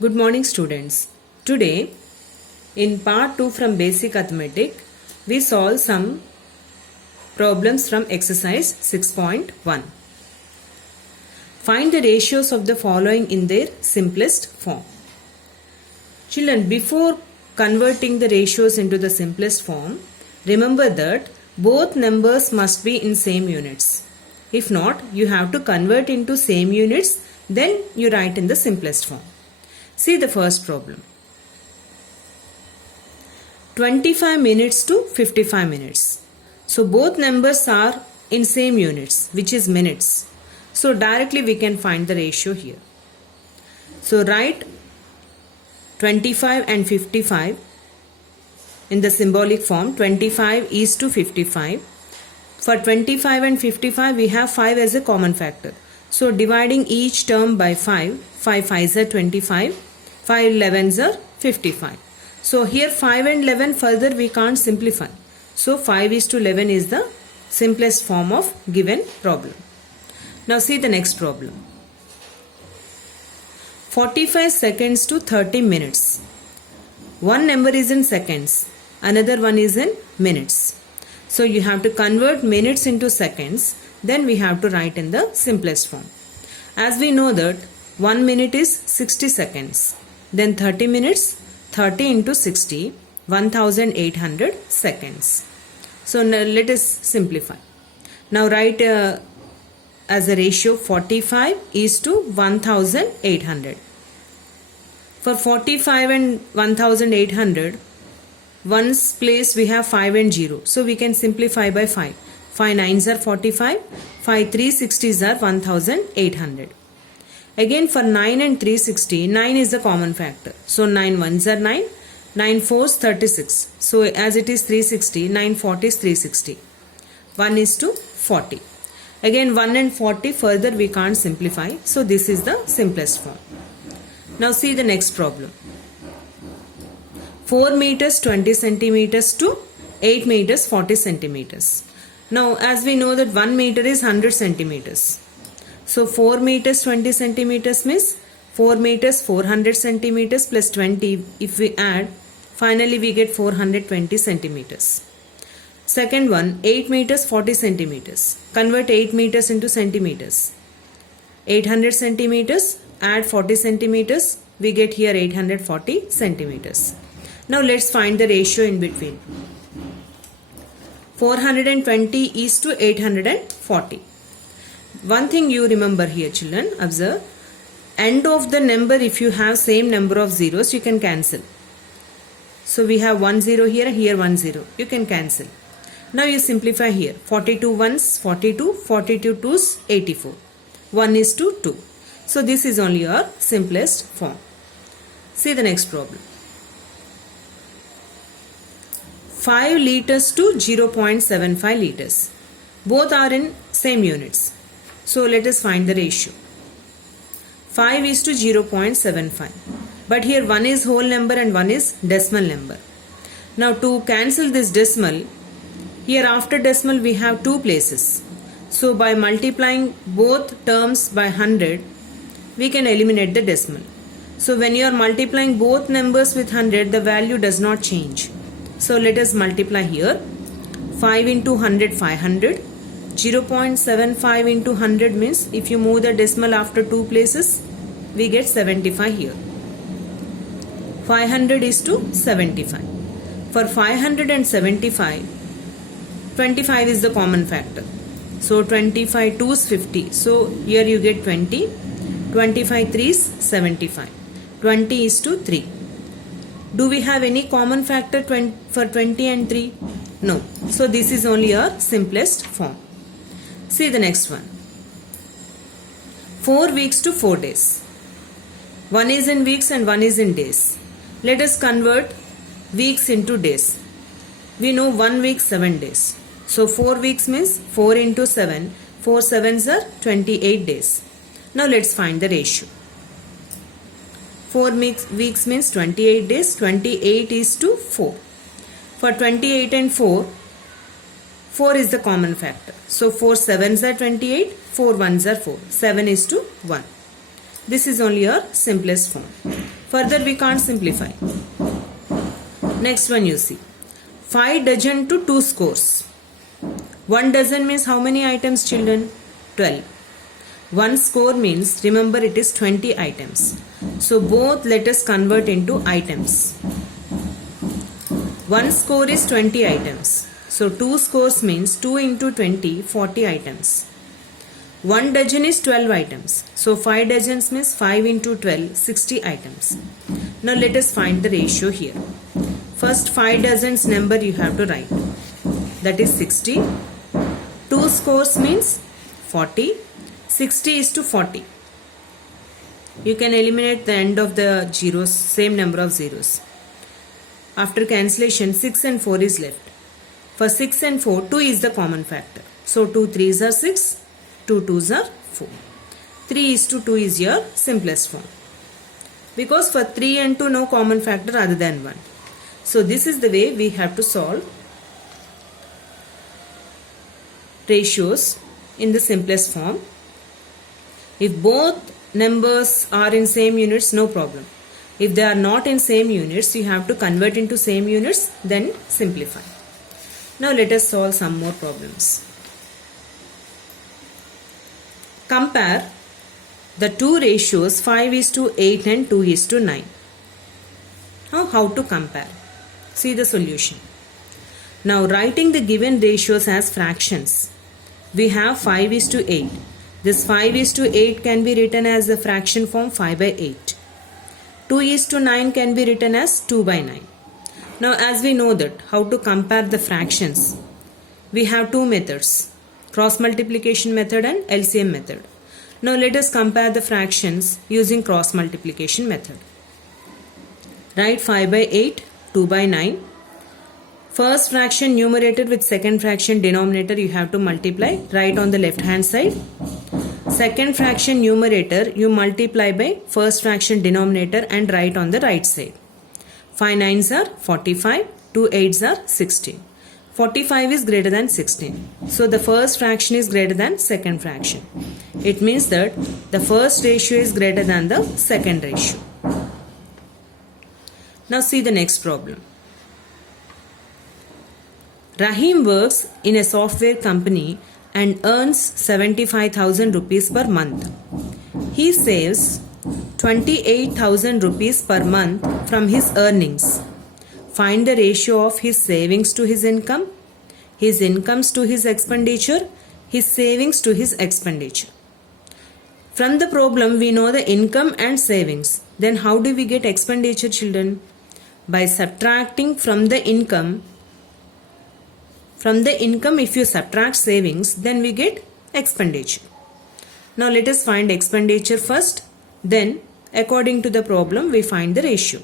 Good morning, students. Today, in part 2 from Basic Arithmetic, we solve some problems from exercise 6.1. Find the ratios of the following in their simplest form. Children, before converting the ratios into the simplest form, remember that both numbers must be in same units. If not, you have to convert into same units, then you write in the simplest form. See the first problem. 25 minutes to 55 minutes. So both numbers are in same units, which is minutes. So directly we can find the ratio here. So write 25 and 55 in the symbolic form. 25 is to 55. For 25 and 55 we have 5 as a common factor. So dividing each term by 5, 5 5s are 25, 5 11s are 55. So here 5 and 11 further we can't simplify. So 5 is to 11 is the simplest form of given problem. Now see the next problem. 45 seconds to 30 minutes. One number is in seconds, another one is in minutes. So you have to convert minutes into seconds, then we have to write in the simplest form. As we know that 1 minute is 60 seconds, then 30 minutes, 30 into 60, 1800 seconds. So now let us simplify. Now write as a ratio 45 is to 1800. For 45 and 1800, one's place we have 5 and 0. So we can simplify by 5. 5 9s are 45, 5 360s are 1800. Again for 9 and 360, 9 is the common factor. So 9 1s are 9, 9 4s 36. So as it is 360, 9 40 is 360. 1 is to 40. Again 1 and 40 further we can't simplify. So this is the simplest form. Now see the next problem. 4 meters 20 centimeters to 8 meters 40 centimeters. Now as we know that 1 meter is 100 centimeters. So 4 meters 20 centimeters means 4 meters 400 centimeters plus 20. If we add, finally we get 420 centimeters. Second one, 8 meters 40 centimeters. Convert 8 meters into centimeters. 800 centimeters, add 40 centimeters, we get here 840 centimeters. Now let's find the ratio in between. 420 is to 840. One thing you remember here, children, observe, end of the number, if you have same number of zeros, you can cancel. So we have 1 0 here, here 1 0, you can cancel. Now you simplify here, 42 ones 42, 42 twos 84, 1 is to 2. So this is only your simplest form. See the next problem. 5 liters to 0.75 liters. Both are in same units. So let us find the ratio. 5 is to 0.75. But here 1 is whole number and 1 is decimal number. Now to cancel this decimal, here after decimal we have 2 places. So by multiplying both terms by 100, we can eliminate the decimal. So when you are multiplying both numbers with 100, the value does not change. So let us multiply here. 5 into 100, 500. 0.75 into 100 means if you move the decimal after 2 places, we get 75 here. 500 is to 75. For 575, 25 is the common factor. So 25 2s 50. So here you get 20. 25 3s 75. 20 is to 3. Do we have any common factor for 20 and 3? No. So this is only your simplest form. See the next one. 4 weeks to 4 days. One is in weeks and one is in days. Let us convert weeks into days. We know 1 week 7 days. So 4 weeks means 4 into 7. 4 7s are 28 days. Now let's find the ratio. 4 weeks means 28 days. 28 is to 4. For 28 and 4, 4 is the common factor. So 4 7s are 28, 4 1s are 4. 7 is to 1. This is only your simplest form. Further we can't simplify. Next one you see. 5 dozen to 2 scores. 1 dozen means how many items, children? 12. 1 score means, remember, it is 20 items. So both let us convert into items. 1 score is 20 items. So 2 scores means 2 into 20, 40 items. 1 dozen is 12 items. So 5 dozens means 5 into 12, 60 items. Now let us find the ratio here. First 5 dozens number you have to write. That is 60. 2 scores means 40. 60 is to 40. You can eliminate the end of the zeros, same number of zeros. After cancellation, 6 and 4 is left. For 6 and 4, 2 is the common factor. So 2 3s are 6. 2 2s are 4. 3 is to 2 is your simplest form. Because for 3 and 2 no common factor other than 1. So this is the way we have to solve ratios in the simplest form. If both numbers are in same units, no problem. If they are not in same units, you have to convert into same units, then simplify. Now let us solve some more problems. Compare the two ratios 5 is to 8 and 2 is to 9. Now how to compare? See the solution. Now writing the given ratios as fractions, we have 5 is to 8. This 5 is to 8 can be written as the fraction form 5 by 8. 2 is to 9 can be written as 2 by 9. Now as we know that how to compare the fractions, we have two methods. Cross multiplication method and LCM method. Now let us compare the fractions using cross multiplication method. Write 5 by 8, 2 by 9. First fraction numerator with second fraction denominator you have to multiply. Write on the left hand side. Second fraction numerator you multiply by first fraction denominator and write on the right side. 5 9s are 45, 2 8s are 16. 45 is greater than 16. So the first fraction is greater than second fraction. It means that the first ratio is greater than the second ratio. Now see the next problem. Rahim works in a software company and earns 75,000 rupees per month. He saves 28,000 rupees per month from his earnings. Find the ratio of his savings to his income, his incomes to his expenditure, his savings to his expenditure. From the problem we know the income and savings. Then how do we get expenditure, children? By subtracting from the income. From the income if you subtract savings, then we get expenditure. Now let us find expenditure first. Then according to the problem we find the ratio.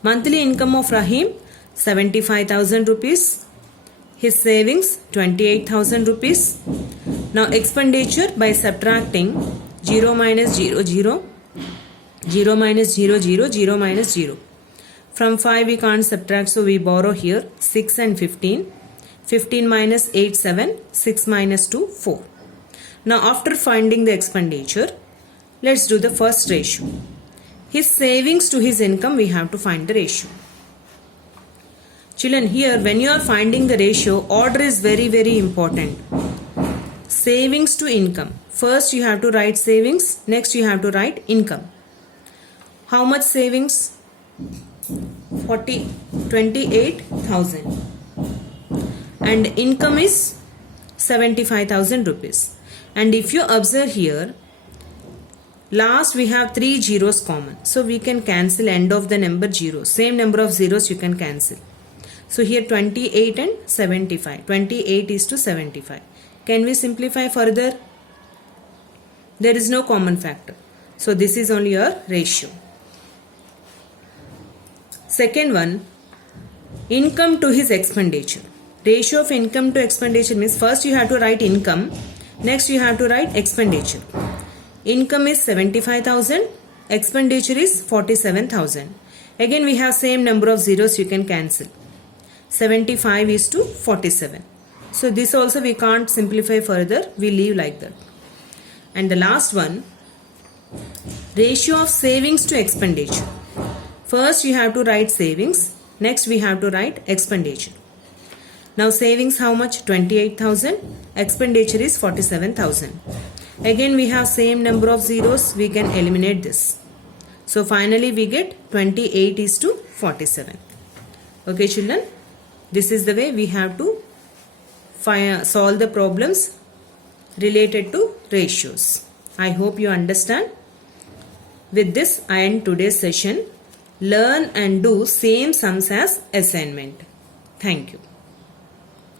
Monthly income of Rahim 75,000 rupees. His savings 28,000 rupees. Now expenditure by subtracting 0 minus 0 0, 0 minus 0 0, 0 minus 0. From 5 we can't subtract, so we borrow here 6 and 15. 15 minus 8 7, 6 minus 2 4. Now after finding the expenditure, let's do the first ratio. His savings to his income, we have to find the ratio. Children, here when you are finding the ratio, order is very important. Savings to income. First you have to write savings, next you have to write income. How much savings? 28,000. And income is 75,000 rupees. And if you observe here, last we have 3 zeros common. So we can cancel end of the number 0. Same number of zeros you can cancel. So here 28 and 75. 28 is to 75. Can we simplify further? There is no common factor. So this is only your ratio. Second one, income to his expenditure. Ratio of income to expenditure means first you have to write income. Next you have to write expenditure. Income is 75,000. Expenditure is 47,000. Again we have same number of zeros you can cancel. 75 is to 47. So this also we can't simplify further. We leave like that. And the last one, Ratio of savings to expenditure. First you have to write savings. Next we have to write expenditure. Now savings how much? 28,000. Expenditure is 47,000. Again we have same number of zeros. We can eliminate this. So finally we get 28 is to 47. Okay children. This is the way we have to solve the problems related to ratios. I hope you understand. With this I end today's session. Learn and do same sums as assignment. Thank you.